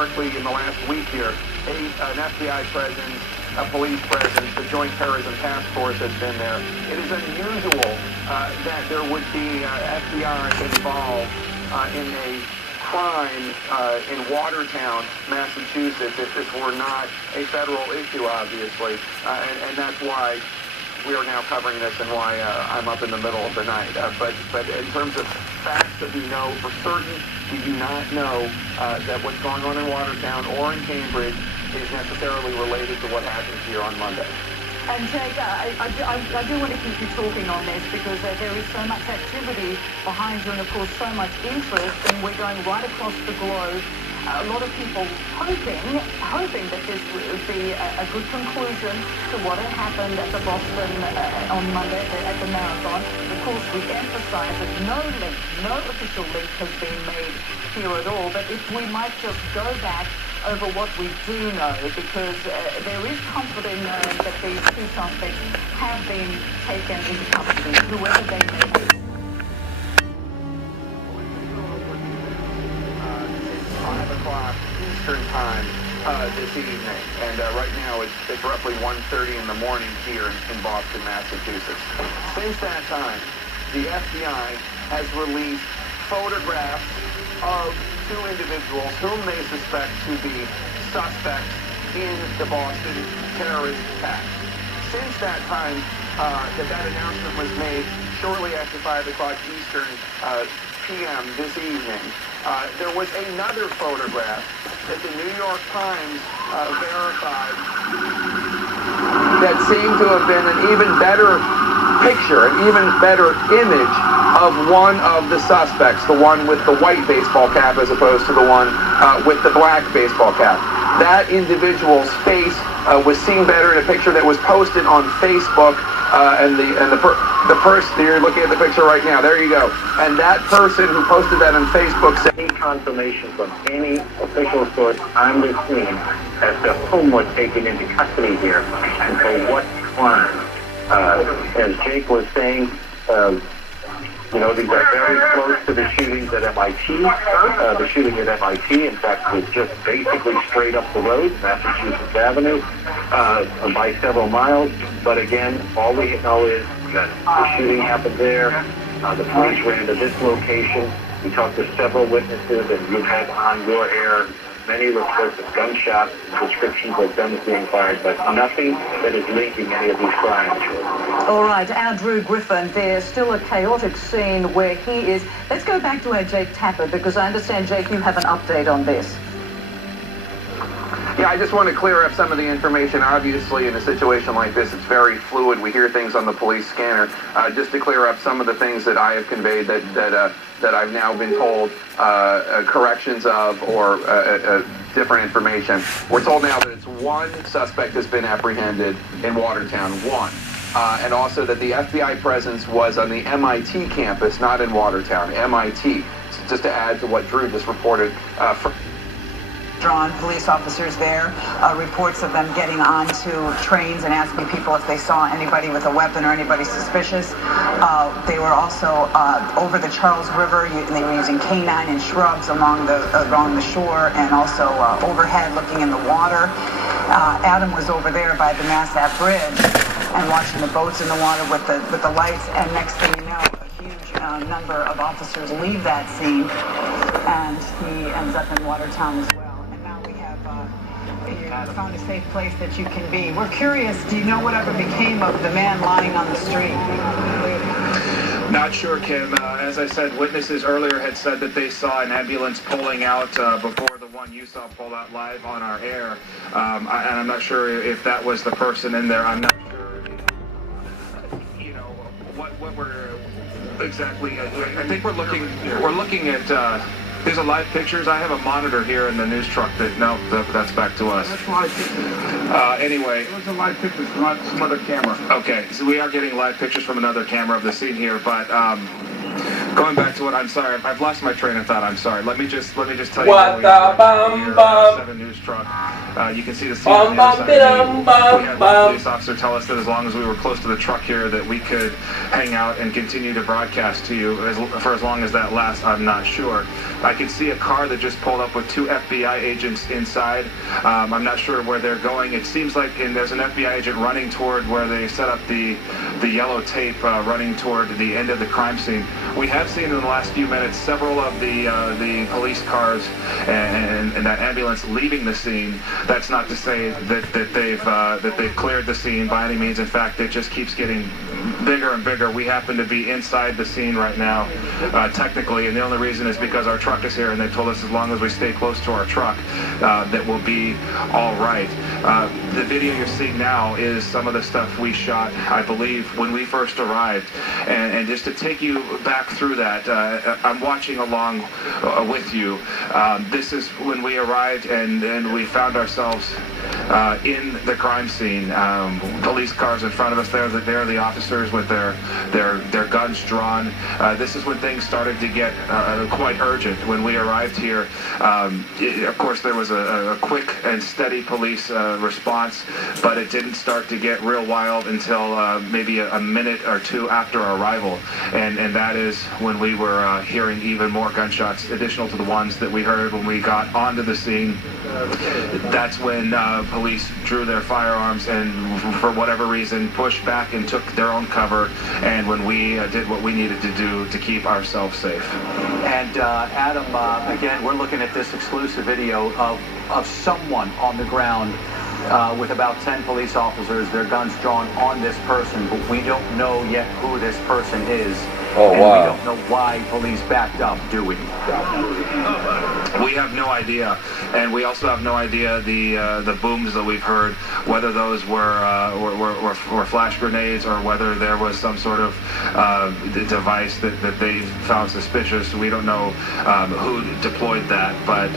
Historically, in the last week here, an FBI presence, a police presence, the Joint Terrorism Task Force has been there. It is unusual that there would be FBI involved in a crime in Watertown, Massachusetts, if this were not a federal issue, obviously. And that's why we are now covering this and why I'm up in the middle of the night. But in terms of facts that we know for certain, we do not know that what's going on in Watertown or in Cambridge is necessarily related to what happened here on Monday. And Jake, I do want to keep you talking on this because there is so much activity behind you and, of course, so much interest, and we're going right across the globe. A lot of people hoping that this would be a good conclusion to what had happened at the Boston on Monday at the marathon. Of course, we emphasize that no official link has been made here at all, but if we might just go back over what we do know, because there is comfort in knowing that these two suspects have been taken into custody, whoever they may be. 5 o'clock Eastern time this evening, and right now it's roughly 1:30 in the morning here in Boston, Massachusetts. Since that time, the FBI has released photographs of two individuals whom they suspect to be suspects in the Boston terrorist attack. Since that time, that announcement was made shortly after 5 o'clock Eastern p.m. this evening. There was another photograph that the New York Times verified that seemed to have been an even better picture, an even better image of one of the suspects, the one with the white baseball cap as opposed to the one with the black baseball cap. That individual's face was seen better in a picture that was posted on Facebook, and the person, you're looking at the picture right now, there you go. And that person who posted that on Facebook said, any confirmation from any official source on this scene as to whom was taken into custody here and for what crime. As Jake was saying, these are very close to the shootings at MIT. The shooting at MIT, in fact, was just basically straight up the road, Massachusetts Avenue, by several miles. But again, all we know is that the shooting happened there. The police ran to this location. We talked to several witnesses, and you had on your air many reports of gunshots, descriptions of guns being fired, but nothing that is linking any of these crimes. All right, our Drew Griffin, there's still a chaotic scene where he is. Let's go back to our Jake Tapper, because I understand, Jake, you have an update on this. Yeah, I just want to clear up some of the information. Obviously, in a situation like this, it's very fluid. We hear things on the police scanner. Just to clear up some of the things that I have conveyed that I've now been told corrections of or different information. We're told now that it's one suspect has been apprehended in Watertown, one. And also that the FBI presence was on the MIT campus, not in Watertown, MIT. So just to add to what Drew just reported. Drawn police officers there, reports of them getting onto trains and asking people if they saw anybody with a weapon or anybody suspicious. They were also over the Charles River. They were using canine and shrubs along the shore, and also overhead looking in the water. Adam was over there by the Mass Ave Bridge and watching the boats in the water with the lights. And next thing you know, a huge number of officers leave that scene, and he ends up in Watertown as well. You found a safe place that you can be. We're curious, do you know whatever became of the man lying on the street? Not sure, Kim. As I said, witnesses earlier had said that they saw an ambulance pulling out before the one you saw pull out live on our air. And I'm not sure if that was the person in there. I'm not sure, what we're exactly. I think we're looking at. These are live pictures. I have a monitor here in the news truck that's back to us. That's live pictures. Anyway. Those are live pictures from some other camera. Okay, so we are getting live pictures from another camera of the scene here, but Going back to what I'm sorry, I've lost my train of thought. I'm sorry. Let me just tell you. What the bum bum? 7 News truck. You can see the scene on the other side of me. We had one police officer tell us that as long as we were close to the truck here, that we could hang out and continue to broadcast to you for as long as that lasts. I'm not sure. I can see a car that just pulled up with 2 FBI agents inside. I'm not sure where they're going. It seems like there's an FBI agent running toward where they set up the yellow tape, running toward the end of the crime scene. We have seen in the last few minutes several of the police cars and that ambulance leaving the scene. That's not to say that they've cleared the scene by any means. In fact, it just keeps getting bigger and bigger. We happen to be inside the scene right now, technically, and the only reason is because our truck is here, and they told us as long as we stay close to our truck, that we'll be all right. The video you're seeing now is some of the stuff we shot, I believe, when we first arrived, and just to take you back through that, I'm watching along with you. This is when we arrived, and we found ourselves in the crime scene. Police cars in front of us. There are the officers with their guns drawn. This is when things started to get quite urgent. When we arrived here, of course, there was a quick and steady police response, but it didn't start to get real wild until maybe a minute or 2 after our arrival, and that is when we were hearing even more gunshots, additional to the ones that we heard when we got onto the scene. That's when police drew their firearms and, for whatever reason, pushed back and took their own cover, and when we did what we needed to do to keep ourselves safe. And Adam, again, we're looking at this exclusive video of someone on the ground with about 10 police officers, their guns drawn on this person, but we don't know yet who this person is. Oh, and wow. We don't know why police backed up, do we? We have no idea, and we also have no idea the booms that we've heard, whether those were flash grenades or whether there was some sort of device that they found suspicious. We don't know who deployed that, but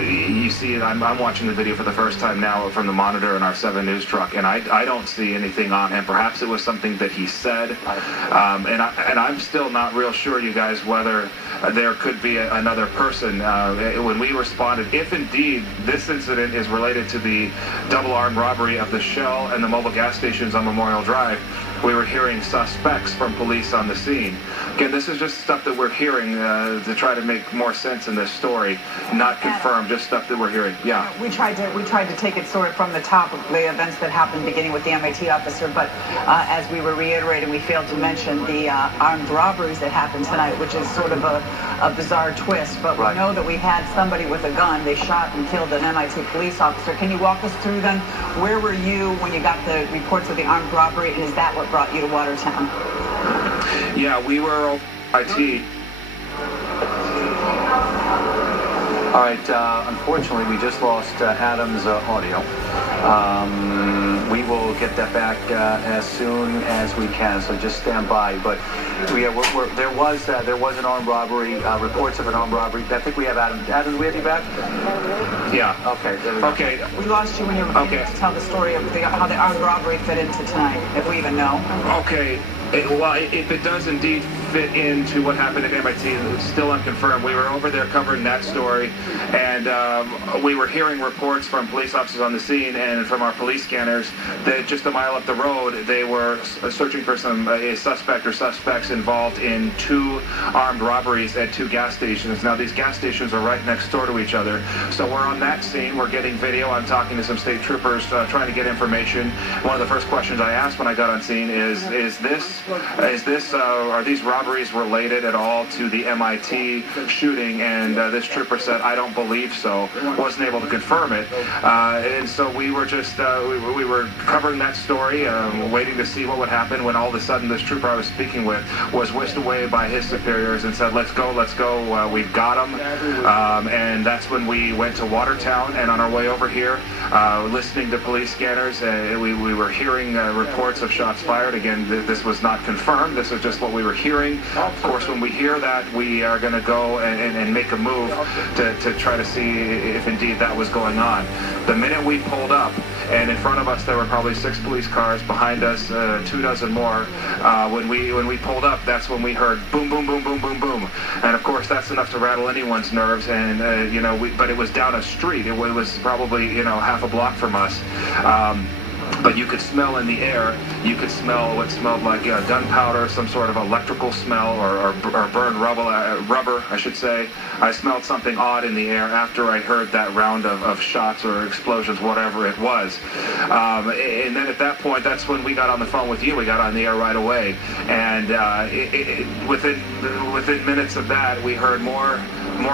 you see, I'm watching the video for the first time now from the monitor in our 7 News truck, and I don't see anything on him. Perhaps it was something that he said, and I'm still not real sure, you guys, whether there could be another person. When we responded, if indeed this incident is related to the double armed robbery of the Shell and the mobile gas stations on Memorial Drive, we were hearing suspects from police on the scene. Again, this is just stuff that we're hearing to try to make more sense in this story, not confirmed, just stuff that we're hearing. Yeah. We tried to take it sort of from the top of the events that happened, beginning with the MIT officer, but as we were reiterating, we failed to mention the armed robberies that happened tonight, which is sort of a bizarre twist. But we know that we had somebody with a gun. They shot and killed an MIT police officer. Can you walk us through then? Where were you when you got the reports of the armed robbery, and is that what brought you to Watertown? Yeah, we were IT. All right, unfortunately, we just lost Adam's audio. We will get that back as soon as we can, so just stand by. But there was an armed robbery, reports of an armed robbery. I think we have Adam. Adam, do we have you back? Yeah. Okay, there we go. Okay. We lost you when you were beginning to tell the story of how the armed robbery fit into tonight, if we even know. Okay. Well, if it does indeed fit into what happened at MIT, it's still unconfirmed. We were over there covering that story, and we were hearing reports from police officers on the scene and from our police scanners that just a mile up the road, they were searching for a suspect or suspects involved in 2 armed robberies at 2 gas stations. Now, these gas stations are right next door to each other, so we're on that scene. We're getting video. I'm talking to some state troopers trying to get information. One of the first questions I asked when I got on scene is are these robberies related at all to the MIT shooting? And this trooper said, I don't believe so. Wasn't able to confirm it. And so we were just, we were covering that story, waiting to see what would happen, when all of a sudden this trooper I was speaking with was whisked away by his superiors and said, let's go, we've got him. And that's when we went to Watertown, and on our way over here, listening to police scanners, we were hearing reports of shots fired. Again, this was not confirmed. This is just what we were hearing. coming. Of course, when we hear that, we are going to go and make a move to try to see if indeed that was going on. The minute we pulled up, and in front of us there were probably 6 police cars, behind us 2 dozen more. When we pulled up, that's when we heard boom, boom, boom, boom, boom, boom, and of course that's enough to rattle anyone's nerves. And but it was down a street. It was probably half a block from us. But you could smell in the air, you could smell what smelled like gunpowder, some sort of electrical smell, or burned rubber, I should say. I smelled something odd in the air after I heard that round of shots or explosions, whatever it was. And then at that point, that's when we got on the phone with you. We got on the air right away. And within minutes of that, we heard more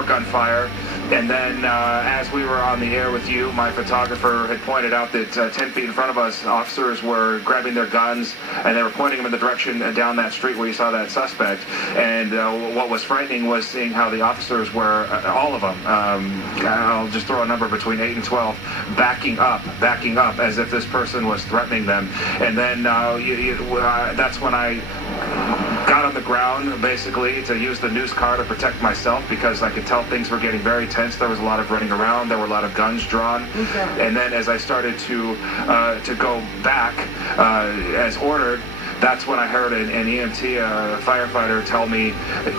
gunfire. And then as we were on the air with you, my photographer had pointed out that 10 feet in front of us, officers were grabbing their guns and they were pointing them in the direction down that street where you saw that suspect. And what was frightening was seeing how the officers were, all of them, I'll just throw a number between 8 and 12, backing up as if this person was threatening them. And then that's when I got on the ground, basically, to use the news car to protect myself, because I could tell things were getting very tense. There was a lot of running around. There were a lot of guns drawn. Okay. And then as I started to go back as ordered, that's when I heard an EMT, a firefighter, tell me,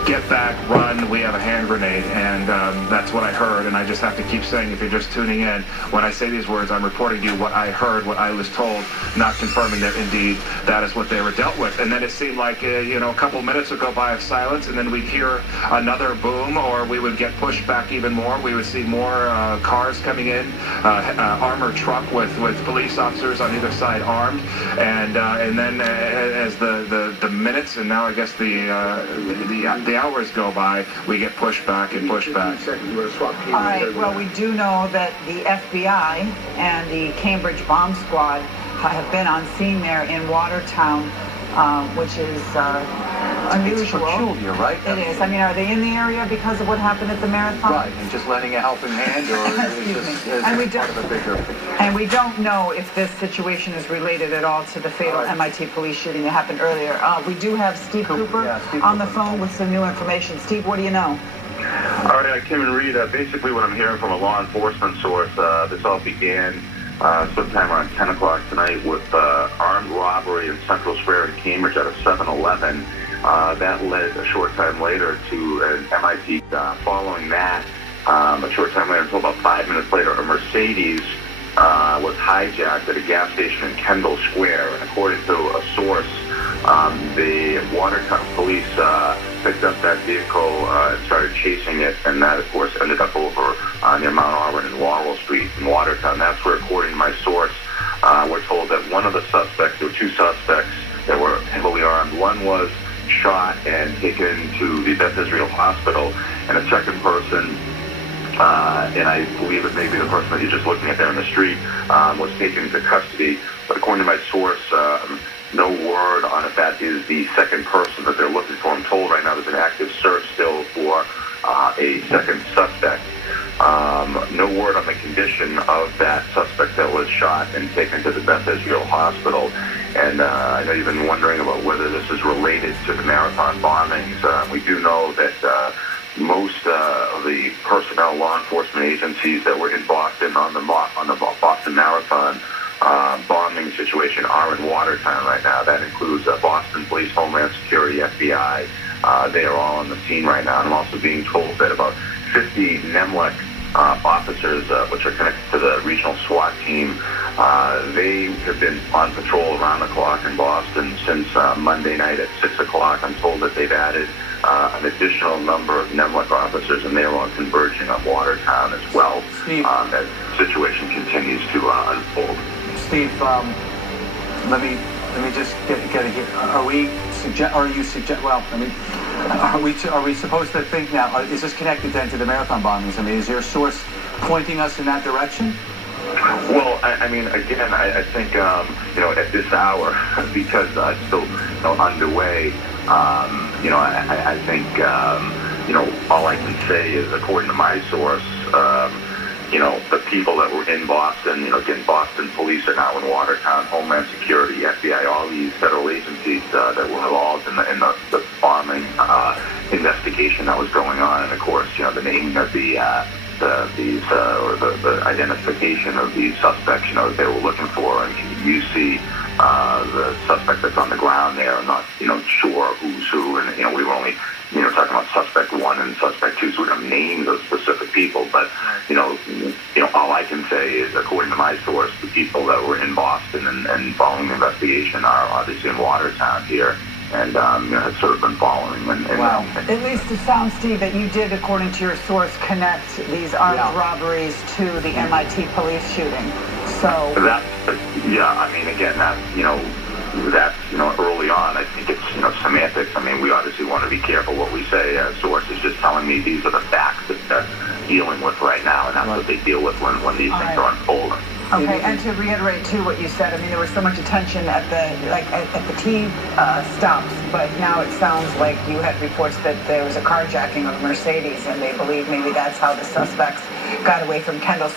get back, run, we have a hand grenade. And that's what I heard. And I just have to keep saying, if you're just tuning in, when I say these words, I'm reporting to you what I heard, what I was told, not confirming that indeed that is what they were dealt with. And then it seemed like, a couple minutes would go by of silence, and then we'd hear another boom, or we would get pushed back even more. We would see more cars coming in, armored truck with police officers on either side armed. And then as the minutes, and now I guess the hours go by, we get pushed back and pushed back. All right, well, we do know that the FBI and the Cambridge bomb squad have been on scene there in Watertown, which is unusual. It's peculiar, right? It is. I mean, are they in the area because of what happened at the marathon? Right, and just lending a helping hand, or is this part of a bigger... And we don't know if this situation is related at all to the fatal MIT police shooting that happened earlier. We do have Steve Cooper on the phone with some new information. Steve, what do you know? All right, Kim and Reed, basically what I'm hearing from a law enforcement source, this all began sometime around 10 o'clock tonight with armed robbery in Central Square in Cambridge at a 7-Eleven. That led a short time later to an MIT. Following that, a short time later, until about 5 minutes later, a Mercedes was hijacked at a gas station in Kendall Square. And according to a source, the Watertown police picked up that vehicle and started chasing it, and that, of course, ended up over near Mount Auburn and Laurel Street in Watertown. That's where, according to my source, we're told that one of the suspects, there were 2 suspects that were heavily armed. One was shot and taken to the Beth Israel Hospital, and a second person, and I believe it may be the person that you're just looking at there in the street, was taken into custody. But according to my source, no word on if that is the second person that they're looking for. I'm told right now there's an active search still for a second suspect. No word on the condition of that suspect that was shot and taken to the Beth Israel Hospital. And I know you've been wondering about whether this is related to the marathon bombings. We do know that most of the personnel, law enforcement agencies that were in Boston on the Boston Marathon bombing situation are in Watertown right now. That includes Boston Police, Homeland Security, FBI. They are all on the scene right now. And I'm also being told that about 50 NEMLEC officers, which are connected to the regional SWAT team, they have been on patrol around the clock in Boston since Monday night at 6 o'clock. I'm told that they've added an additional number of NEMLEC officers, and they're all converging on Watertown as well. Steve, as the situation continues to unfold. Steve, let me just get it. Are we supposed to think now? Is this connected then to the marathon bombings? I mean, is your source pointing us in that direction? Well, I mean, again, I think at this hour, because it's still underway. I think all I can say is, according to my source, the people that were in Boston, again, Boston police are now in Watertown, Homeland Security, FBI, all these federal agencies that were involved in the bombing investigation that was going on, and of course, the naming of the identification of these suspects, they were looking for, and you see the suspect that's on the ground there, not, sure who's who, and, we were only, talking about suspect 1 and suspect 2, so we don't name those specific people, but, all I can say is, according to my source, the people that were in Boston and following the investigation are obviously in Watertown here, and have sort of been following. Wow. At least it sounds, Steve, that you did, according to your source, connect these armed robberies to the MIT police shooting. So again, that's early on. I think it's semantics. I mean, we obviously want to be careful what we say. Sources just telling me these are the facts that they're dealing with right now, and that's what they deal with when these things are unfolding. Okay, and to reiterate too what you said, I mean, there was so much attention at the T stops, but now it sounds like you had reports that there was a carjacking of a Mercedes, and they believe maybe that's how the suspects got away from Kendall's.